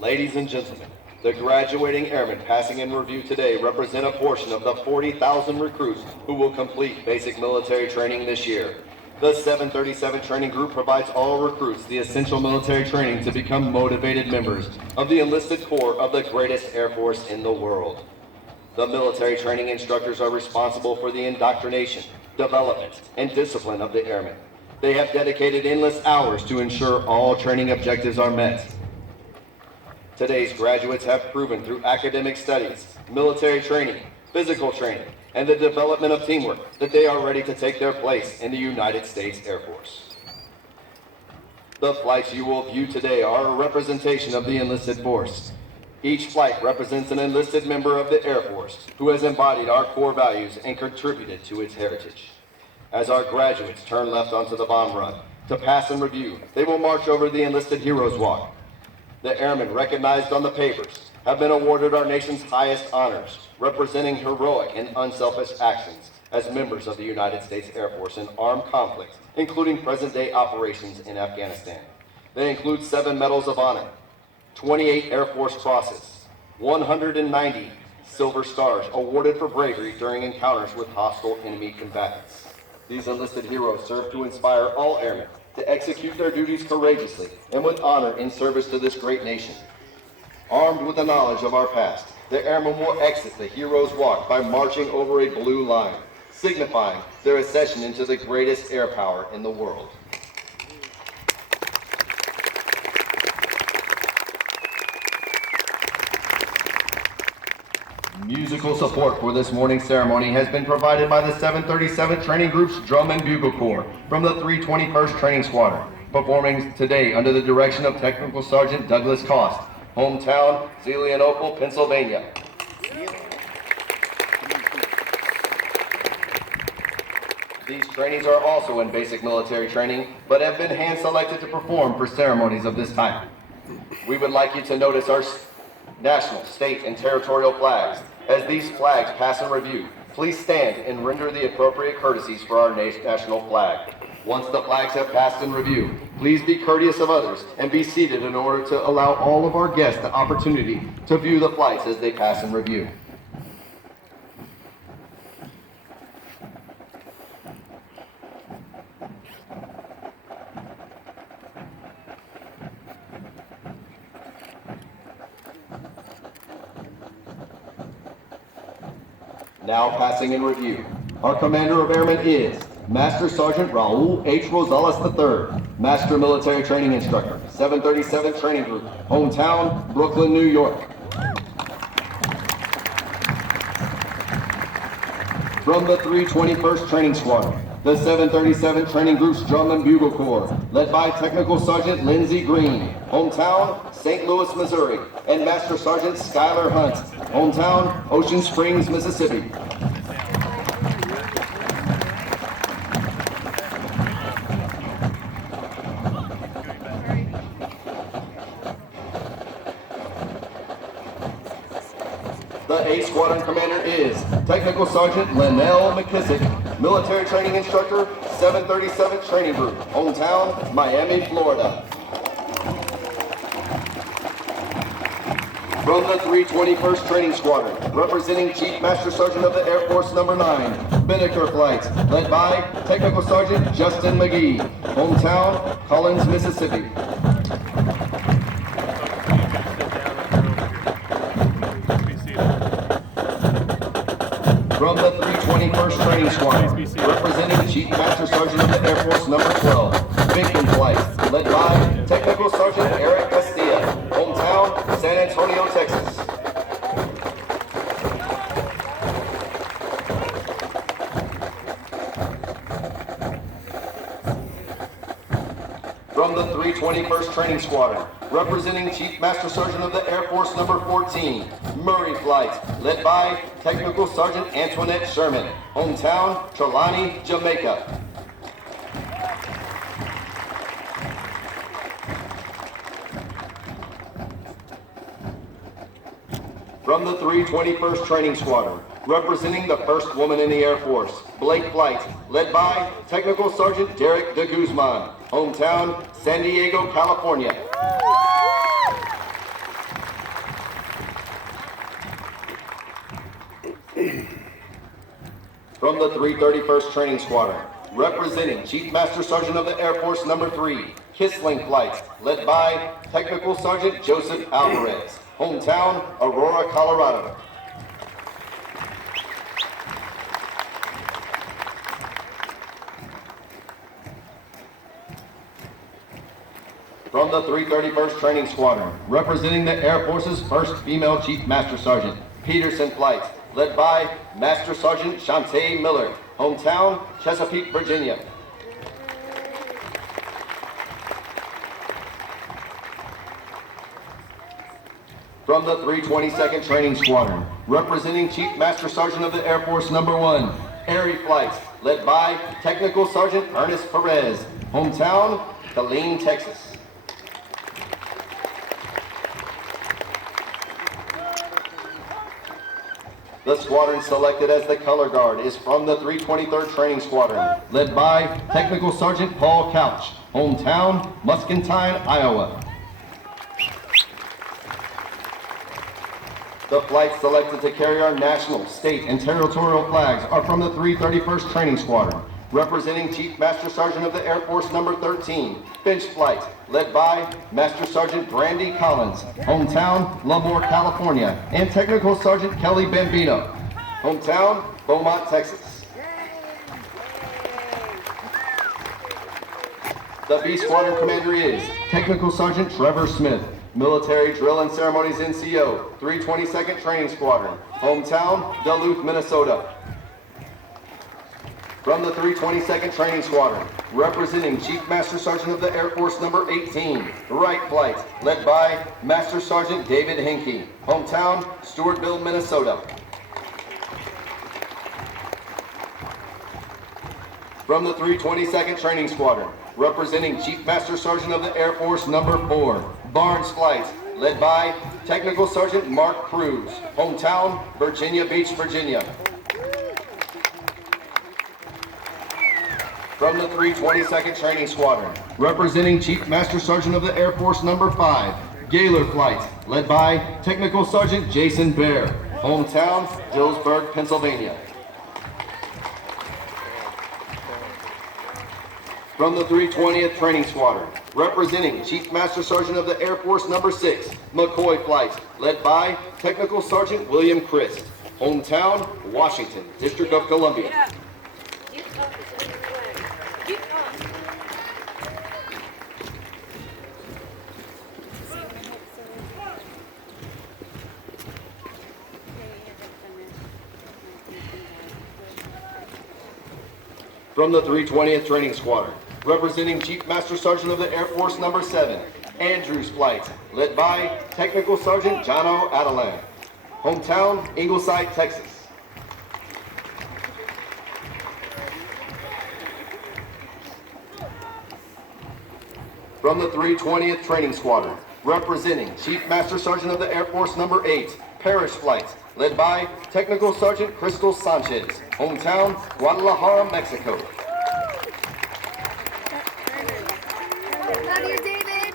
Ladies and gentlemen, the graduating airmen passing in review today represent a portion of the 40,000 recruits who will complete basic military training this year. The 737 training group provides all recruits the essential military training to become motivated members of the enlisted corps of the greatest Air Force in the world. The military training instructors are responsible for the indoctrination, development, and discipline of the airmen. They have dedicated endless hours to ensure all training objectives are met. Today's graduates have proven through academic studies, military training, physical training, and the development of teamwork that they are ready to take their place in the United States Air Force. The flights you will view today are a representation of the enlisted force. Each flight represents an enlisted member of the Air Force who has embodied our core values and contributed to its heritage. As our graduates turn left onto the bomb run to pass and review, they will march over the Enlisted Heroes Walk. The airmen recognized on the papers have been awarded our nation's highest honors, representing heroic and unselfish actions as members of the United States Air Force in armed conflict, including present-day operations in Afghanistan. They include 7 Medals of Honor, 28 Air Force Crosses, 190 Silver Stars awarded for bravery during encounters with hostile enemy combatants. These enlisted heroes serve to inspire all airmen to execute their duties courageously and with honor in service to this great nation. Armed with the knowledge of our past, the airmen will exit the Heroes Walk by marching over a blue line, signifying their accession into the greatest air power in the world. Musical support for this morning's ceremony has been provided by the 737 Training Group's Drum and Bugle Corps from the 321st Training Squadron, performing today under the direction of Technical Sergeant Douglas Cost, hometown Zelienople, Pennsylvania. These trainees are also in basic military training, but have been hand-selected to perform for ceremonies of this type. We would like you to notice our national, state, and territorial flags. As these flags pass in review, please stand and render the appropriate courtesies for our national flag. Once the flags have passed in review, please be courteous of others and be seated in order to allow all of our guests the opportunity to view the flights as they pass in review. Now passing in review, our Commander of Airmen is Master Sergeant Raul H. Rosales III, Master Military Training Instructor, 737 Training Group, hometown, Brooklyn, New York. From the 321st Training Squadron, the 737 Training Group's Drum and Bugle Corps, led by Technical Sergeant Lindsey Green, hometown, St. Louis, Missouri, and Master Sergeant Skylar Hunt, hometown, Ocean Springs, Mississippi. The A Squadron Commander is Technical Sergeant Linnell McKissick, Military Training Instructor, 737 Training Group, hometown, Miami, Florida. From the 321st Training Squadron, representing Chief Master Sergeant of the Air Force No. 9, Binnaker Flights, led by Technical Sergeant Justin McGee, hometown, Collins, Mississippi. From the 321st Training Squadron, representing Chief Master Sergeant of the Air Force No. 12, Victim Flights, led by Technical Sergeant Eric Castilla, hometown, San Antonio, Texas. From the 321st Training Squadron, representing Chief Master Sergeant of the Air Force No. 14, Murray Flight, led by Technical Sergeant Antoinette Sherman, hometown, Trelawney, Jamaica. From the 321st Training Squadron, representing the first woman in the Air Force, Blake Flight, led by Technical Sergeant Derek de Guzman, hometown, San Diego, California. From the 331st Training Squadron, representing Chief Master Sergeant of the Air Force Number 3, Kissling Flight, led by Technical Sergeant Joseph Alvarez, hometown, Aurora, Colorado. From the 331st Training Squadron, representing the Air Force's first female Chief Master Sergeant, Peterson Flight, led by Master Sergeant Shantae Miller, hometown, Chesapeake, Virginia. From the 322nd Training Squadron, representing Chief Master Sergeant of the Air Force Number 1, Aerie Flight, led by Technical Sergeant Ernest Perez, hometown, Killeen, Texas. The squadron selected as the color guard is from the 323rd Training Squadron, led by Technical Sergeant Paul Couch, hometown, Muscatine, Iowa. The flights selected to carry our national, state, and territorial flags are from the 331st Training Squadron, representing Chief Master Sergeant of the Air Force Number 13, Finch Flight, led by Master Sergeant Brandy Collins, hometown, Lemoore, California, and Technical Sergeant Kelly Bambino, hometown, Beaumont, Texas. The B Squadron Commander is Technical Sergeant Trevor Smith, Military Drill and Ceremonies NCO, 322nd Training Squadron, hometown, Duluth, Minnesota. From the 322nd Training Squadron, representing Chief Master Sergeant of the Air Force Number 18, Wright Flight, led by Master Sergeant David Henke, hometown, Stewartville, Minnesota. From the 322nd Training Squadron, representing Chief Master Sergeant of the Air Force Number 4, Barnes Flight, led by Technical Sergeant Mark Cruz, hometown, Virginia Beach, Virginia. From the 322nd Training Squadron, representing Chief Master Sergeant of the Air Force Number 5, Gaylor Flight, led by Technical Sergeant Jason Baer, hometown, Dillsburg, Pennsylvania. From the 320th Training Squadron, representing Chief Master Sergeant of the Air Force Number 6, McCoy Flight, led by Technical Sergeant William Christ, hometown, Washington, District of Columbia. From the 320th Training Squadron, representing Chief Master Sergeant of the Air Force Number 7, Andrews Flight, led by Technical Sergeant Jono Adelan, hometown, Ingleside, Texas. From the 320th Training Squadron, representing Chief Master Sergeant of the Air Force Number 8, Parrish Flight, led by Technical Sergeant Crystal Sanchez, hometown, Guadalajara, Mexico. Love you, David.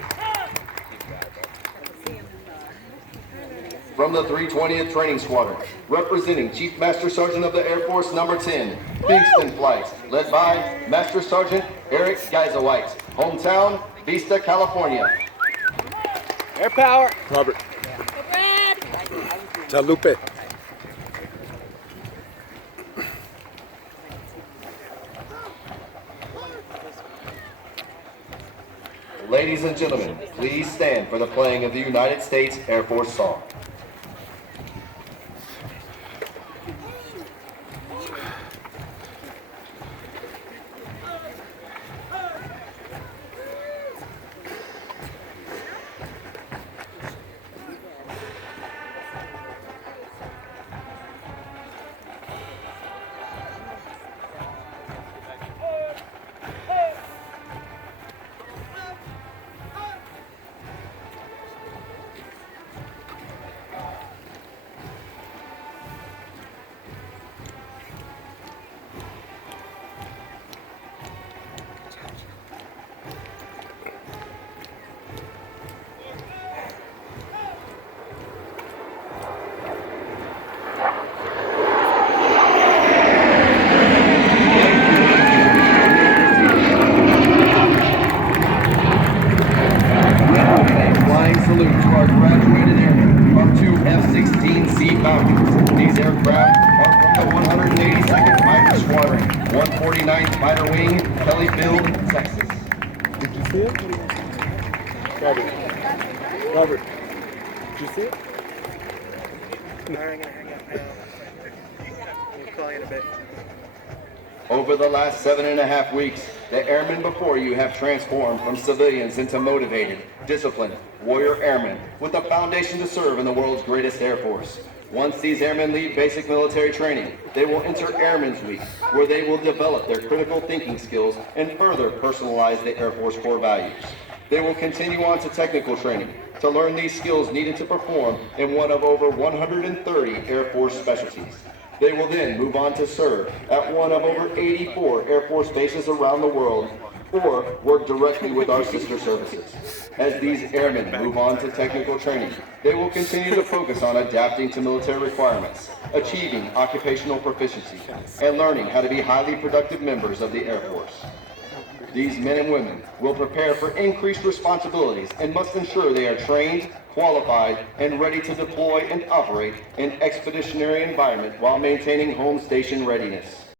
From the 320th Training Squadron, representing Chief Master Sergeant of the Air Force Number 10, Bigston Flight, led by Master Sergeant Eric Geisewite, hometown, Vista, California. Air power. Robert. Brad. Talupe. Ladies and gentlemen, please stand for the playing of the United States Air Force song. Fighter Wing, Kellyfield, Texas. Did you see it? Robert. Robert. Did you see it? Alright, I'm gonna hang up now. We'll call you in a bit. Over the last 7.5 weeks, the airmen before you have transformed from civilians into motivated, disciplined, warrior airmen with a foundation to serve in the world's greatest Air Force. Once these airmen leave basic military training, they will enter Airmen's Week, where they will develop their critical thinking skills and further personalize the Air Force core values. They will continue on to technical training to learn these skills needed to perform in one of over 130 Air Force specialties. They will then move on to serve at one of over 84 Air Force bases around the world or work directly with our sister services. As these airmen move on to technical training, they will continue to focus on adapting to military requirements, achieving occupational proficiency, and learning how to be highly productive members of the Air Force. These men and women will prepare for increased responsibilities and must ensure they are trained, qualified, and ready to deploy and operate in expeditionary environment while maintaining home station readiness.